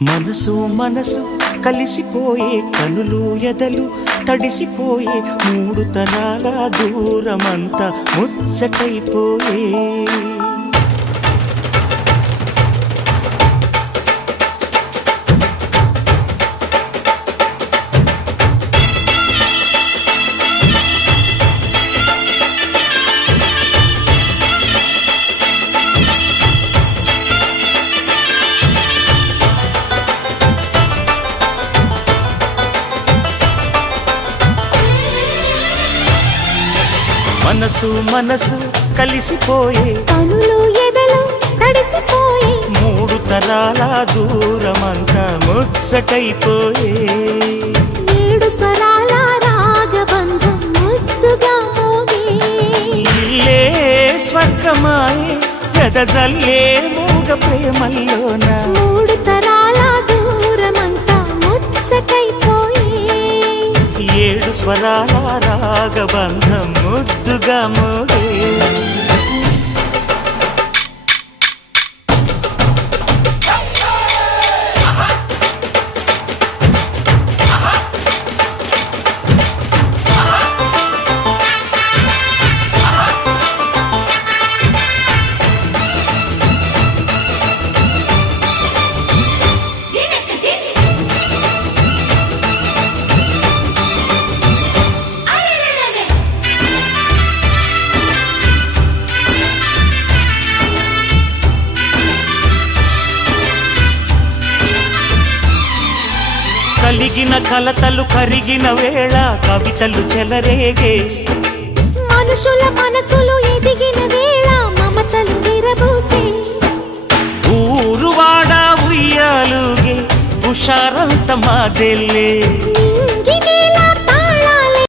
మనసు మనసు కలిసిపోయే కనులు ఎదలు తడిసిపోయే మూడు తరాల దూరమంతా ముచ్చటైపోయే మనసు మనసు కలిసిపోయే కనులు ఎదలు తడిసిపోయే మూడు తరాల దూరమంతా ముచ్చటైపోయే ఏడు స్వరాల రాగబంధం ముద్దుగా మోగే ఇల్లే స్వర్గమాయే ఎదజల్లే మూగ ప్రేమల్లోన మూడు తరాల దూరమంతా ముచ్చటైపోయే ఏడు స్వరాల రాగబంధం ముద్దుగా మోగే కలిగిన కలతలు కరిగిన వేళ కవితలు చెలరేగే మనుషుల మనసులు ఎదిగిన వేళ మమతలు విరబూసే ఊరువాడ ఉయ్యాలుగే హుషారంత మాదెల్లే